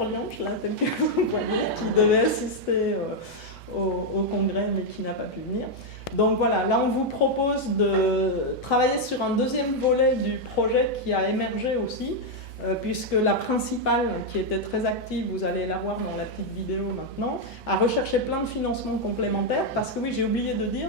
Orlianche, là, tel que vous voyez, qui devait assister au congrès, mais qui n'a pas pu venir. Donc voilà, là on vous propose de travailler sur un deuxième volet du projet qui a émergé aussi, puisque la principale, qui était très active, vous allez la voir dans la petite vidéo maintenant, a recherché plein de financements complémentaires, parce que oui, j'ai oublié de dire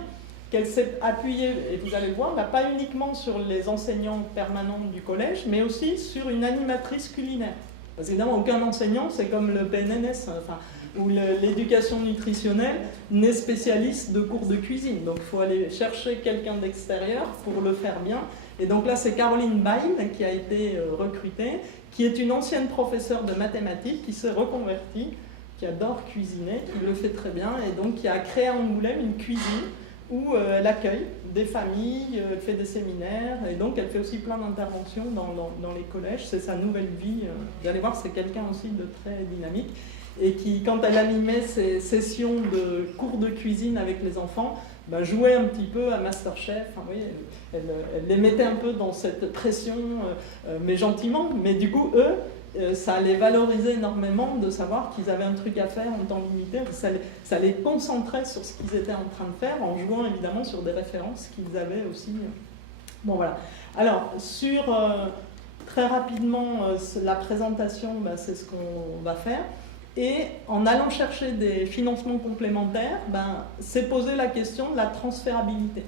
qu'elle s'est appuyée, et vous allez le voir, là, pas uniquement sur les enseignants permanents du collège, mais aussi sur une animatrice culinaire. Parce qu'évidemment, aucun enseignant, c'est comme le PNNS, enfin, ou l'éducation nutritionnelle, n'est spécialiste de cours de cuisine. Donc il faut aller chercher quelqu'un d'extérieur pour le faire bien. Et donc là, c'est Caroline Bain qui a été recrutée, qui est une ancienne professeure de mathématiques, qui s'est reconvertie, qui adore cuisiner, qui le fait très bien, et donc qui a créé à Angoulême une cuisine où elle accueille des familles, elle fait des séminaires, et donc elle fait aussi plein d'interventions dans les collèges. C'est sa nouvelle vie. Vous allez voir, c'est quelqu'un aussi de très dynamique, et qui, quand elle animait ses sessions de cours de cuisine avec les enfants, jouait un petit peu à Masterchef. Enfin, oui, elle les mettait un peu dans cette pression, mais gentiment. Mais du coup, eux, ça les valorisait énormément de savoir qu'ils avaient un truc à faire en temps limité. Ça les concentrait sur ce qu'ils étaient en train de faire, en jouant évidemment sur des références qu'ils avaient aussi. Bon, voilà. Alors, très rapidement, la présentation, c'est ce qu'on va faire. Et en allant chercher des financements complémentaires, s'est posé la question de la transférabilité.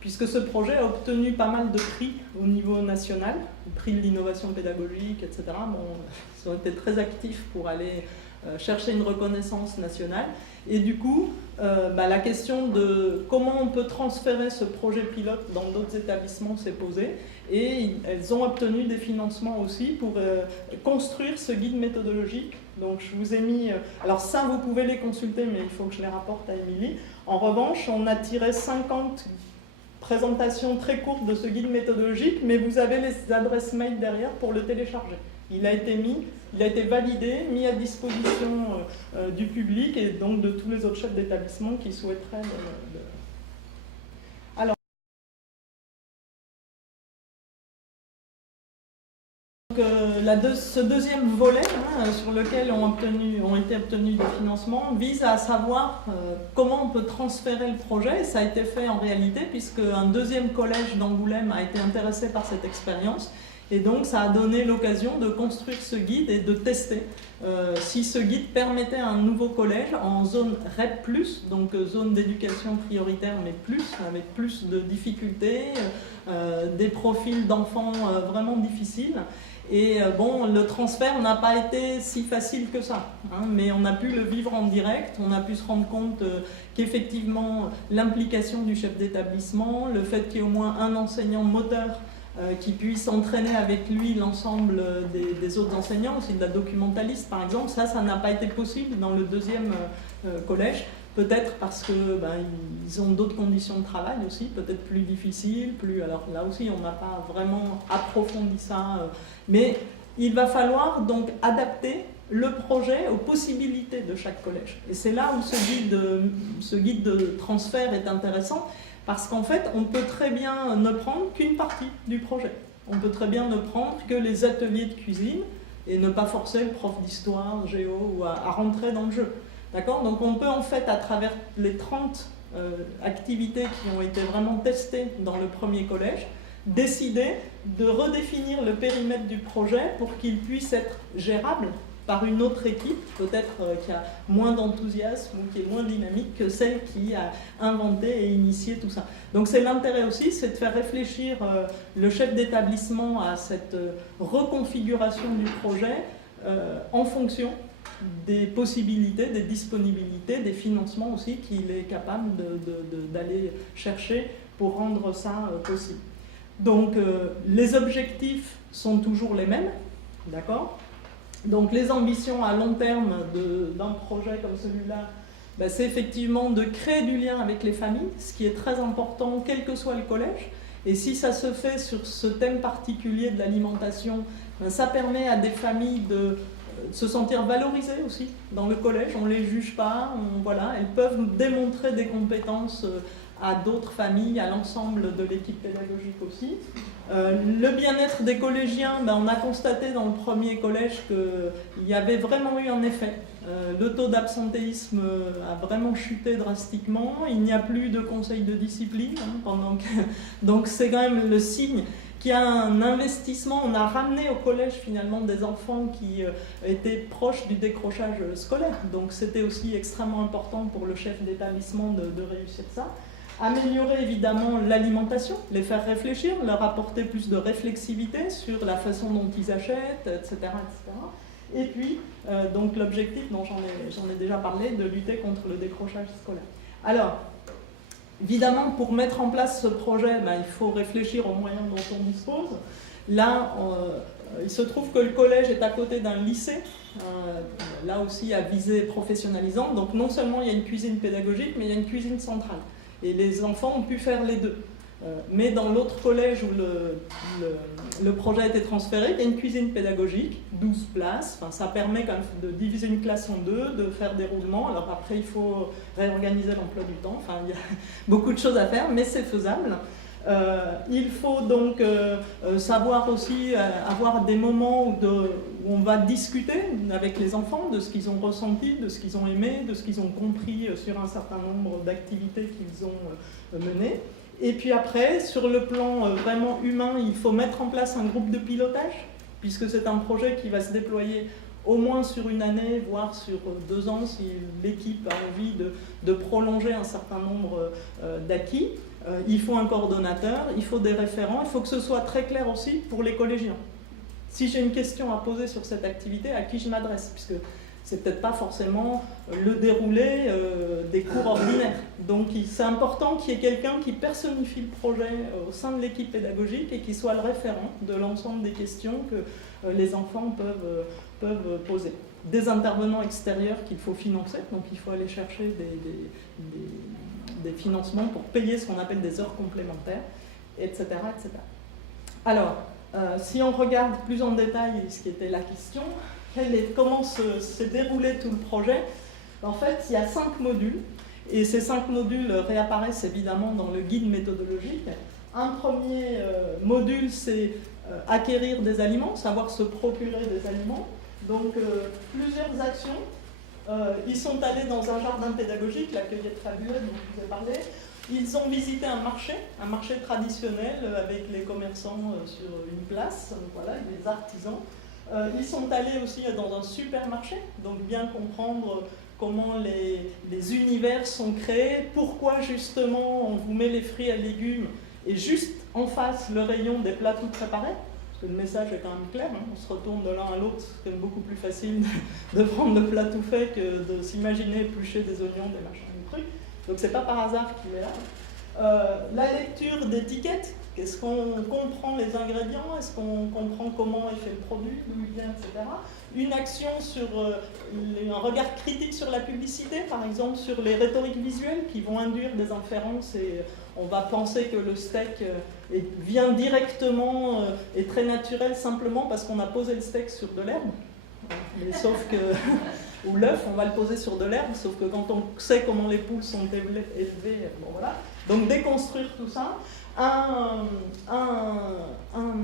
Puisque ce projet a obtenu pas mal de prix au niveau national, le prix de l'innovation pédagogique, etc. Bon, ils ont été très actifs pour aller chercher une reconnaissance nationale. Et du coup, la question de comment on peut transférer ce projet pilote dans d'autres établissements s'est posée. Et elles ont obtenu des financements aussi pour construire ce guide méthodologique. Donc je vous ai mis... Alors ça, vous pouvez les consulter, mais il faut que je les rapporte à Émilie. En revanche, on a tiré 50 présentations très courtes de ce guide méthodologique, mais vous avez les adresses mail derrière pour le télécharger. Il a été validé, mis à disposition du public et donc de tous les autres chefs d'établissement qui souhaiteraient Alors, ce deuxième volet sur lequel ont été obtenus des financements vise à savoir comment on peut transférer le projet. Et ça a été fait en réalité puisque un deuxième collège d'Angoulême a été intéressé par cette expérience. Et donc ça a donné l'occasion de construire ce guide et de tester si ce guide permettait à un nouveau collège en zone REP+, donc zone d'éducation prioritaire mais avec plus de difficultés, des profils d'enfants vraiment difficiles. Et bon, le transfert n'a pas été si facile que ça, mais on a pu le vivre en direct, on a pu se rendre compte qu'effectivement l'implication du chef d'établissement, le fait qu'il y ait au moins un enseignant moteur qui puisse entraîner avec lui l'ensemble des autres enseignants, aussi de la documentaliste par exemple, ça n'a pas été possible dans le deuxième collège, peut-être parce qu'ils ont d'autres conditions de travail aussi, peut-être plus difficiles, alors là aussi on n'a pas vraiment approfondi ça, mais il va falloir donc adapter le projet aux possibilités de chaque collège. Et c'est là où ce guide de transfert est intéressant, parce qu'en fait, on peut très bien ne prendre qu'une partie du projet. On peut très bien ne prendre que les ateliers de cuisine et ne pas forcer le prof d'histoire, géo, à rentrer dans le jeu. D'accord ? Donc on peut en fait, à travers les 30 activités qui ont été vraiment testées dans le premier collège, décider de redéfinir le périmètre du projet pour qu'il puisse être gérable par une autre équipe, peut-être qui a moins d'enthousiasme ou qui est moins dynamique que celle qui a inventé et initié tout ça. Donc c'est l'intérêt aussi, c'est de faire réfléchir le chef d'établissement à cette reconfiguration du projet en fonction des possibilités, des disponibilités, des financements aussi qu'il est capable d'aller chercher pour rendre ça possible. Donc les objectifs sont toujours les mêmes, d'accord ? Donc les ambitions à long terme d'un projet comme celui-là, c'est effectivement de créer du lien avec les familles, ce qui est très important quel que soit le collège. Et si ça se fait sur ce thème particulier de l'alimentation, ça permet à des familles de se sentir valorisées aussi dans le collège. On ne les juge pas, voilà, elles peuvent démontrer des compétences à d'autres familles, à l'ensemble de l'équipe pédagogique aussi. Le bien-être des collégiens, on a constaté dans le premier collège qu'il y avait vraiment eu un effet. Le taux d'absentéisme a vraiment chuté drastiquement, il n'y a plus de conseil de discipline, donc c'est quand même le signe qu'il y a un investissement. On a ramené au collège finalement des enfants qui étaient proches du décrochage scolaire, donc c'était aussi extrêmement important pour le chef d'établissement de réussir ça. Améliorer évidemment l'alimentation, les faire réfléchir, leur apporter plus de réflexivité sur la façon dont ils achètent, etc. etc. Et puis, donc l'objectif dont j'en ai déjà parlé, de lutter contre le décrochage scolaire. Alors, évidemment, pour mettre en place ce projet, il faut réfléchir aux moyens dont on dispose. Là, il se trouve que le collège est à côté d'un lycée, là aussi à visée professionnalisante. Donc non seulement il y a une cuisine pédagogique, mais il y a une cuisine centrale. Et les enfants ont pu faire les deux. Mais dans l'autre collège où le projet a été transféré, il y a une cuisine pédagogique, 12 places. Enfin, ça permet quand même de diviser une classe en deux, de faire des roulements. Alors après, il faut réorganiser l'emploi du temps. Enfin, il y a beaucoup de choses à faire, mais c'est faisable. Il faut donc savoir aussi avoir des moments où on va discuter avec les enfants de ce qu'ils ont ressenti, de ce qu'ils ont aimé, de ce qu'ils ont compris sur un certain nombre d'activités qu'ils ont menées. Et puis après, sur le plan vraiment humain, il faut mettre en place un groupe de pilotage, puisque c'est un projet qui va se déployer au moins sur une année, voire sur 2 ans, si l'équipe a envie de prolonger un certain nombre d'acquis. Il faut un coordonnateur, il faut des référents, il faut que ce soit très clair aussi pour les collégiens. Si j'ai une question à poser sur cette activité, à qui je m'adresse, puisque c'est peut-être pas forcément le déroulé des cours ordinaires. Donc c'est important qu'il y ait quelqu'un qui personnifie le projet au sein de l'équipe pédagogique et qui soit le référent de l'ensemble des questions que les enfants peuvent poser. Des intervenants extérieurs qu'il faut financer, donc il faut aller chercher des financements pour payer ce qu'on appelle des heures complémentaires, etc. etc. Alors, si on regarde plus en détail ce qui était la question, comment s'est déroulé tout le projet, en fait, il y a 5 modules, et ces 5 modules réapparaissent évidemment dans le guide méthodologique. Un premier module, c'est acquérir des aliments, savoir se procurer des aliments. Donc, plusieurs actions. Ils sont allés dans un jardin pédagogique, la cueillette fabuleuse dont je vous ai parlé. Ils ont visité un marché traditionnel avec les commerçants sur une place, voilà, les artisans. Ils sont allés aussi dans un supermarché, donc bien comprendre comment les univers sont créés, pourquoi justement on vous met les fruits et légumes et juste en face le rayon des plats tout préparés. Le message est quand même clair, hein. On se retourne de l'un à l'autre, c'est beaucoup plus facile de prendre le plat tout fait que de s'imaginer éplucher des oignons, des machins, des trucs. Donc c'est pas par hasard qu'il est là. La lecture d'étiquettes, est-ce qu'on comprend les ingrédients, est-ce qu'on comprend comment est fait le produit, d'où il vient, etc. Une action sur un regard critique sur la publicité, par exemple sur les rhétoriques visuelles qui vont induire des inférences et on va penser que le steak vient directement et très naturel simplement parce qu'on a posé le steak sur de l'herbe. Mais sauf que, ou l'œuf, on va le poser sur de l'herbe, sauf que quand on sait comment les poules sont élevées, bon voilà. Donc déconstruire tout ça. Un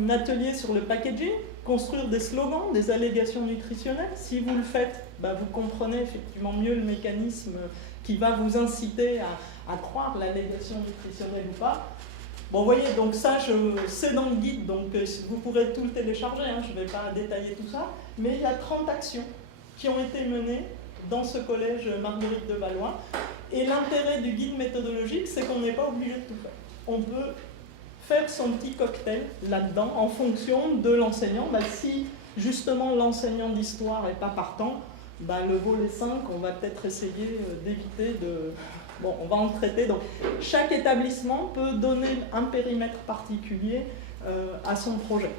atelier sur le packaging, construire des slogans, des allégations nutritionnelles. Si vous le faites, vous comprenez effectivement mieux le mécanisme qui va vous inciter à croire l'allégation nutritionnelle ou pas. Bon, vous voyez, donc ça, c'est dans le guide, donc vous pourrez tout le télécharger, hein, je ne vais pas détailler tout ça, mais il y a 30 actions qui ont été menées dans ce collège Marguerite de Valois. Et l'intérêt du guide méthodologique, c'est qu'on n'est pas obligé de tout faire. On peut faire son petit cocktail là-dedans en fonction de l'enseignant. Si justement l'enseignant d'histoire n'est pas partant, le volet 5, on va peut-être essayer d'éviter de... Bon, on va en traiter. Donc, chaque établissement peut donner un périmètre particulier à son projet.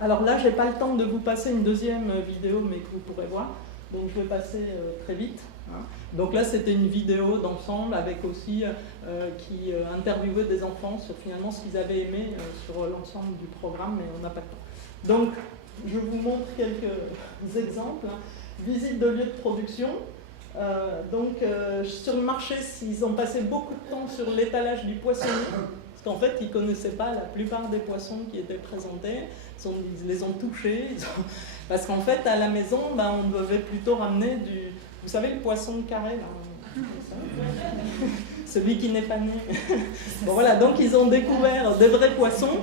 Alors là, je n'ai pas le temps de vous passer une deuxième vidéo, mais que vous pourrez voir. Donc, je vais passer très vite. Hein. Donc là, c'était une vidéo d'ensemble avec aussi qui interviewait des enfants sur finalement ce qu'ils avaient aimé sur l'ensemble du programme, mais on n'a pas le temps. Donc, je vous montre quelques exemples. Hein. Visite de lieu de production. Sur le marché, ils ont passé beaucoup de temps sur l'étalage du poissonnier, parce qu'en fait, ils ne connaissaient pas la plupart des poissons qui étaient présentés. Ils les ont touchés, parce qu'en fait, à la maison, on devait plutôt ramener vous savez, le poisson carré, là, celui qui n'est pas né. Bon, voilà, donc ils ont découvert des vrais poissons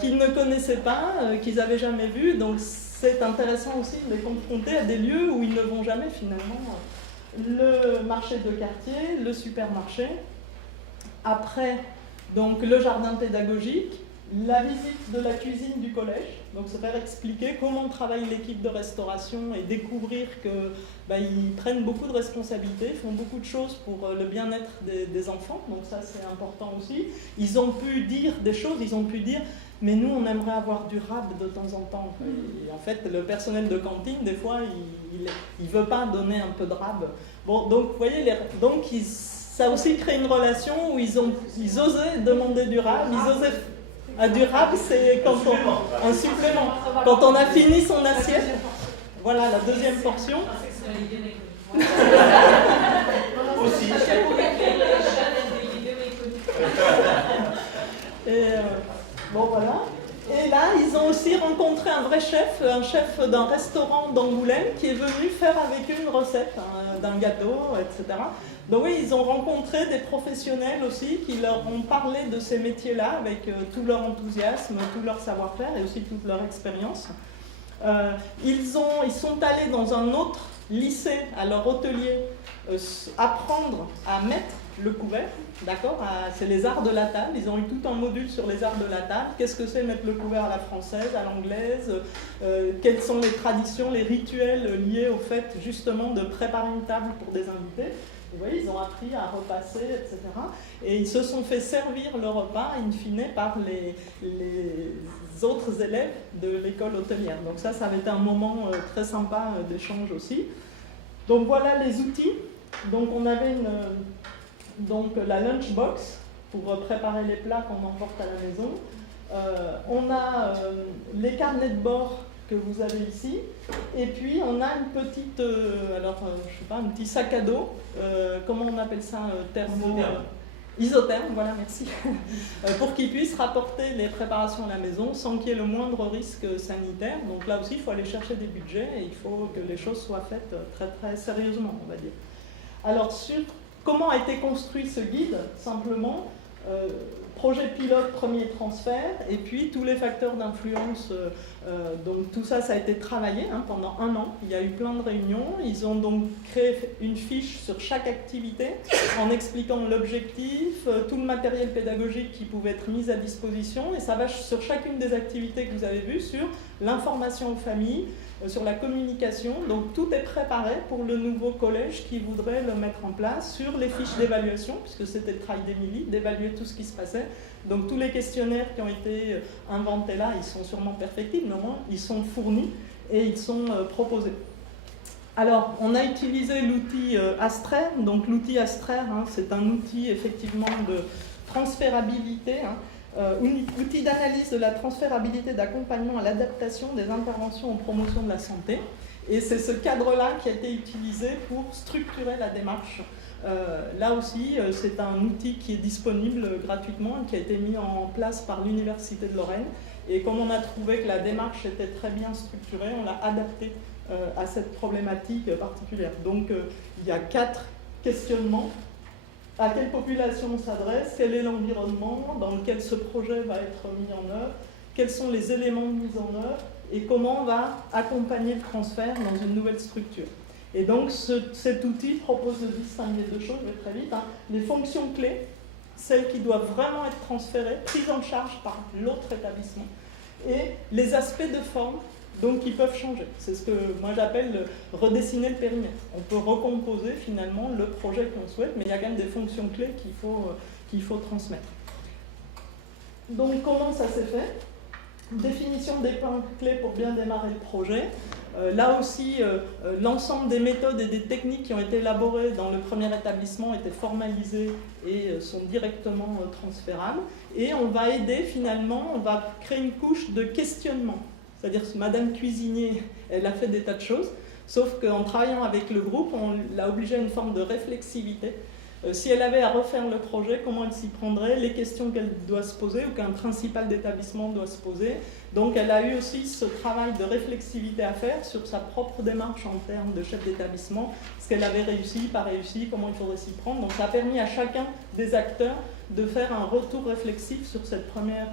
qu'ils ne connaissaient pas, qu'ils n'avaient jamais vus. Donc c'est intéressant aussi de les confronter à des lieux où ils ne vont jamais finalement. Le marché de quartier, le supermarché. Après, donc le jardin pédagogique, la visite de la cuisine du collège. Donc se faire expliquer comment travaille l'équipe de restauration et découvrir qu'ils prennent beaucoup de responsabilités, font beaucoup de choses pour le bien-être des enfants. Donc ça c'est important aussi. Ils ont pu dire des choses, ils ont pu dire mais nous on aimerait avoir du rab de temps en temps. Et en fait le personnel de cantine des fois il veut pas donner un peu de rab. Bon donc vous voyez ça a aussi créé une relation où ils osaient demander du rab, ils osaient. Du rab, c'est un supplément. Quand on a fini son assiette, voilà la deuxième portion. Aussi. Bon voilà. Et là, ils ont aussi rencontré un vrai chef, un chef d'un restaurant d'Angoulême qui est venu faire avec eux une recette d'un gâteau, etc. Donc oui, ils ont rencontré des professionnels aussi qui leur ont parlé de ces métiers-là avec tout leur enthousiasme, tout leur savoir-faire et aussi toute leur expérience. Ils sont allés dans un autre lycée, à leur hôtelier, apprendre à mettre le couvert, d'accord ? C'est les arts de la table, ils ont eu tout un module sur les arts de la table. Qu'est-ce que c'est mettre le couvert à la française, à l'anglaise ? Quelles sont les traditions, les rituels liés au fait justement de préparer une table pour des invités ? Vous voyez, ils ont appris à repasser, etc. Et ils se sont fait servir le repas, in fine, par les autres élèves de l'école hôtelière. Donc ça avait été un moment très sympa d'échange aussi. Donc voilà les outils. Donc on avait la lunchbox pour préparer les plats qu'on emporte à la maison. On a les carnets de bord que vous avez ici, et puis on a une petite, un petit sac à dos, comment on appelle ça, isotherme, voilà, merci, pour qu'ils puissent rapporter les préparations à la maison sans qu'il y ait le moindre risque sanitaire. Donc là aussi, il faut aller chercher des budgets et il faut que les choses soient faites très très sérieusement, on va dire. Alors, sur comment a été construit ce guide, simplement, projet pilote, premier transfert, et puis tous les facteurs d'influence. Donc tout ça, ça a été travaillé pendant 1 an. Il y a eu plein de réunions. Ils ont donc créé une fiche sur chaque activité en expliquant l'objectif, tout le matériel pédagogique qui pouvait être mis à disposition. Et ça va sur chacune des activités que vous avez vues, sur l'information aux familles, sur la communication. Donc tout est préparé pour le nouveau collège qui voudrait le mettre en place, sur les fiches d'évaluation, puisque c'était le travail d'Émilie, d'évaluer tout ce qui se passait. Donc tous les questionnaires qui ont été inventés là, ils sont sûrement perfectibles, mais au moins ils sont fournis et ils sont proposés. Alors, on a utilisé l'outil Astraire. Donc l'outil Astraire, c'est un outil effectivement de transférabilité, outil d'analyse de la transférabilité d'accompagnement à l'adaptation des interventions en promotion de la santé. Et c'est ce cadre-là qui a été utilisé pour structurer la démarche. Là aussi, c'est un outil qui est disponible gratuitement et qui a été mis en place par l'Université de Lorraine. Et comme on a trouvé que la démarche était très bien structurée, on l'a adapté à cette problématique particulière. Donc, il y a 4 questionnements. À quelle population on s'adresse? Quel est l'environnement dans lequel ce projet va être mis en œuvre? Quels sont les éléments de mise en œuvre? Et comment on va accompagner le transfert dans une nouvelle structure? Et donc cet outil propose de distinguer 2 choses, je vais très vite. Les fonctions clés, celles qui doivent vraiment être transférées, prises en charge par l'autre établissement, et les aspects de forme, donc qui peuvent changer. C'est ce que moi j'appelle redessiner le périmètre. On peut recomposer finalement le projet qu'on souhaite, mais il y a quand même des fonctions clés qu'il faut transmettre. Donc comment ça s'est fait? Définition des points clés pour bien démarrer le projet. Là aussi, l'ensemble des méthodes et des techniques qui ont été élaborées dans le premier établissement étaient formalisées et sont directement transférables. Et on va aider finalement, on va créer une couche de questionnement. C'est-à-dire que Madame Cuisinier, elle a fait des tas de choses. Sauf qu'en travaillant avec le groupe, on l'a obligée à une forme de réflexivité. Si elle avait à refaire le projet, comment elle s'y prendrait, les questions qu'elle doit se poser ou qu'un principal d'établissement doit se poser. Donc elle a eu aussi ce travail de réflexivité à faire sur sa propre démarche en termes de chef d'établissement, ce qu'elle avait réussi, pas réussi, comment il faudrait s'y prendre. Donc ça a permis à chacun des acteurs de faire un retour réflexif sur cette première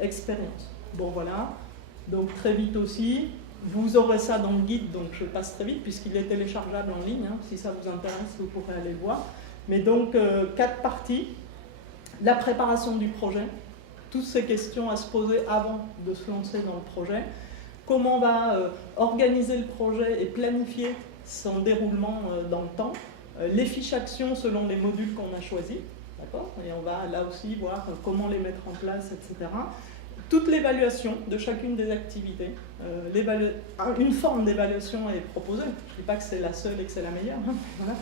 expérience. Bon voilà, donc très vite aussi. Vous aurez ça dans le guide, donc je passe très vite puisqu'il est téléchargeable en ligne. Hein. Si ça vous intéresse, vous pourrez aller le voir. Mais donc, 4 parties. La préparation du projet, toutes ces questions à se poser avant de se lancer dans le projet. Comment on va organiser le projet et planifier son déroulement dans le temps. Les fiches actions selon les modules qu'on a choisis. D'accord ? Et on va là aussi voir comment les mettre en place, etc. Toute l'évaluation de chacune des activités. Une forme d'évaluation est proposée. Je ne dis pas que c'est la seule et que c'est la meilleure. Hein. Voilà.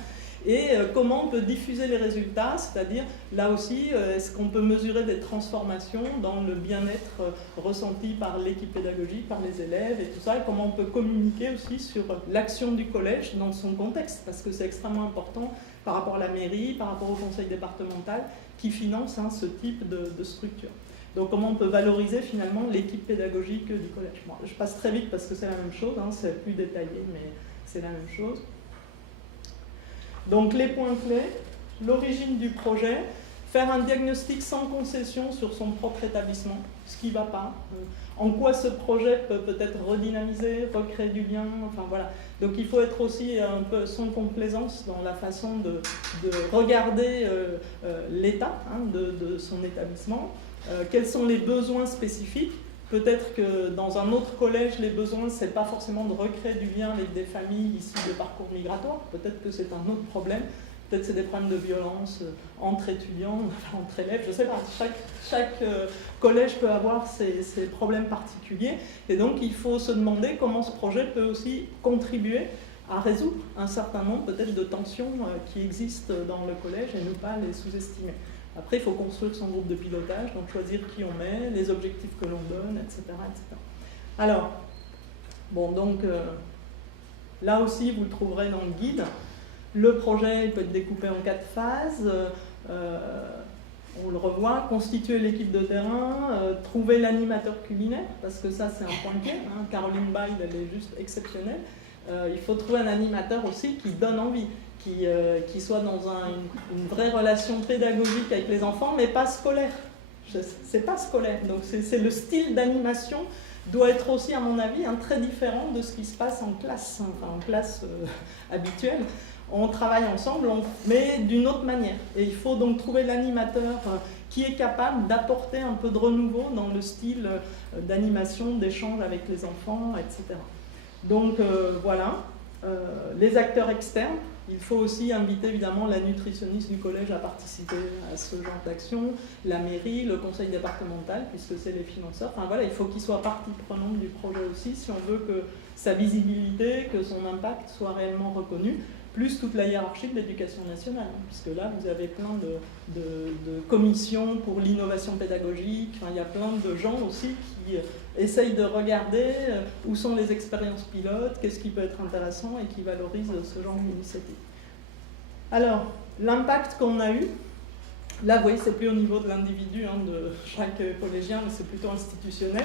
Et comment on peut diffuser les résultats, c'est-à-dire là aussi, est-ce qu'on peut mesurer des transformations dans le bien-être ressenti par l'équipe pédagogique, par les élèves et tout ça, et comment on peut communiquer aussi sur l'action du collège dans son contexte, parce que c'est extrêmement important par rapport à la mairie, par rapport au conseil départemental qui finance ce type de structure. Donc comment on peut valoriser finalement l'équipe pédagogique du collège. Bon, je passe très vite parce que c'est la même chose, hein, c'est plus détaillé, mais c'est la même chose. Donc les points clés, l'origine du projet, faire un diagnostic sans concession sur son propre établissement, ce qui ne va pas, en quoi ce projet peut peut-être redynamiser, recréer du lien, enfin voilà. Donc il faut être aussi un peu sans complaisance dans la façon de regarder l'état de son établissement, quels sont les besoins spécifiques. Peut-être que dans un autre collège, les besoins, ce n'est pas forcément de recréer du lien avec des familles issues de parcours migratoires. Peut-être que c'est un autre problème. Peut-être que c'est des problèmes de violence entre étudiants, entre élèves. Je ne sais pas. Chaque collège peut avoir ses problèmes particuliers. Et donc, il faut se demander comment ce projet peut aussi contribuer à résoudre un certain nombre peut-être de tensions qui existent dans le collège et ne pas les sous-estimer. Après, il faut construire son groupe de pilotage, donc choisir qui on met, les objectifs que l'on donne, etc., etc. Alors, bon, donc, là aussi, vous le trouverez dans le guide. Le projet peut être découpé en 4 phases. On le revoit, constituer l'équipe de terrain, trouver l'animateur culinaire, parce que ça, c'est un point clé. Hein. Caroline Bail, elle est juste exceptionnelle. Il faut trouver un animateur aussi qui donne envie. Qui soit dans une vraie relation pédagogique avec les enfants, mais pas scolaire. C'est pas scolaire. Donc c'est le style d'animation doit être aussi, à mon avis, très différent de ce qui se passe en classe, enfin, en classe habituelle. On travaille ensemble, mais d'une autre manière. Et il faut donc trouver l'animateur qui est capable d'apporter un peu de renouveau dans le style d'animation, d'échange avec les enfants, etc. Donc voilà, les acteurs externes. Il faut aussi inviter évidemment la nutritionniste du collège à participer à ce genre d'action, la mairie, le conseil départemental, puisque c'est les financeurs. Enfin voilà, il faut qu'ils soient partie prenante du projet aussi, si on veut que sa visibilité, que son impact soit réellement reconnu, plus toute la hiérarchie de l'éducation nationale, puisque là vous avez plein de commissions pour l'innovation pédagogique, enfin, il y a plein de gens aussi qui essayent de regarder où sont les expériences pilotes, qu'est-ce qui peut être intéressant et qui valorise ce genre d'initiative. Alors, l'impact qu'on a eu, là vous voyez c'est plus au niveau de l'individu de chaque collégien, mais c'est plutôt institutionnel.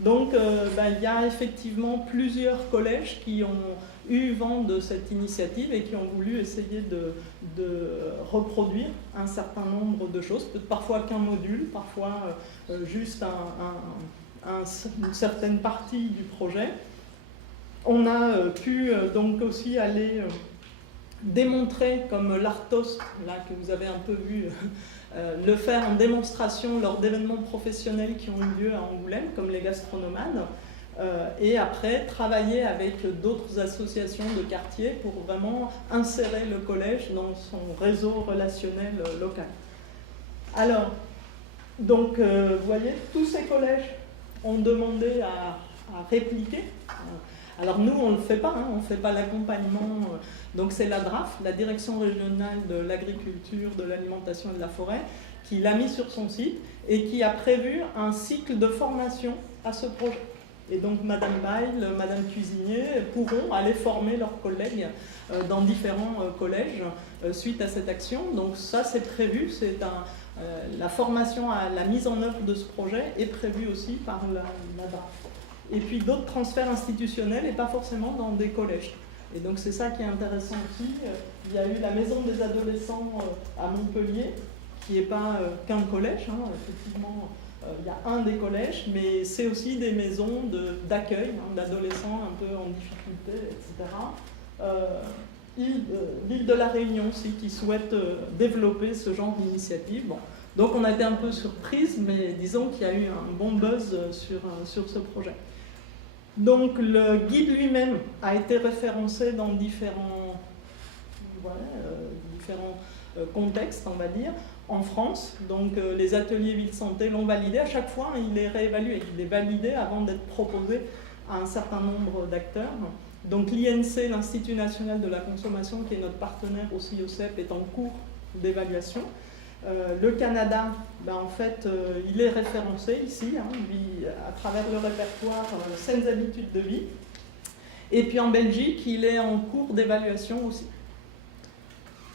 Donc il y a effectivement plusieurs collèges qui ont eu vent de cette initiative et qui ont voulu essayer de reproduire un certain nombre de choses, peut-être parfois qu'un module, parfois juste une certaine partie du projet. On a pu donc aussi aller démontrer, comme l'Artos, là que vous avez un peu vu, le faire en démonstration lors d'événements professionnels qui ont eu lieu à Angoulême, comme les gastronomades, et après travailler avec d'autres associations de quartier pour vraiment insérer le collège dans son réseau relationnel local. Alors, donc, vous voyez, tous ces collèges ont demandé à répliquer. Alors nous, on ne le fait pas, on ne fait pas l'accompagnement. Donc c'est la DRAF, la Direction régionale de l'agriculture, de l'alimentation et de la forêt, qui l'a mis sur son site et qui a prévu un cycle de formation à ce projet. Et donc Madame Bail, Madame Cuisinier pourront aller former leurs collègues dans différents collèges suite à cette action. Donc ça c'est prévu, la formation à la mise en œuvre de ce projet est prévue aussi par la DRAF. Et puis d'autres transferts institutionnels et pas forcément dans des collèges. Et donc c'est ça qui est intéressant aussi. Il y a eu la maison des adolescents à Montpellier, qui n'est pas qu'un collège, hein. Effectivement. Il y a un des collèges, mais c'est aussi des maisons d'accueil d'adolescents un peu en difficulté, etc. L'île de la Réunion aussi, qui souhaite développer ce genre d'initiative. Bon. Donc on a été un peu surprise, mais disons qu'il y a eu un bon buzz sur ce projet. Donc le guide lui-même a été référencé dans différents contextes, on va dire. En France, donc les ateliers Ville Santé l'ont validé. À chaque fois, il est réévalué, il est validé avant d'être proposé à un certain nombre d'acteurs. Donc l'INC, l'Institut National de la Consommation, qui est notre partenaire aussi au CEP, est en cours d'évaluation. Le Canada, en fait, il est référencé ici, hein, à travers le répertoire Saines habitudes de vie. Et puis en Belgique, il est en cours d'évaluation aussi.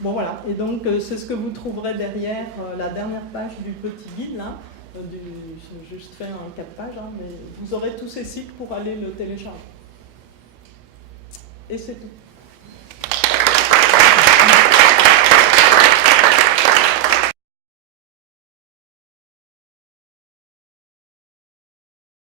Bon voilà, et donc c'est ce que vous trouverez derrière la dernière page du petit guide, là. J'ai juste fait un 4 pages, hein, mais vous aurez tous ces sites pour aller le télécharger. Et c'est tout.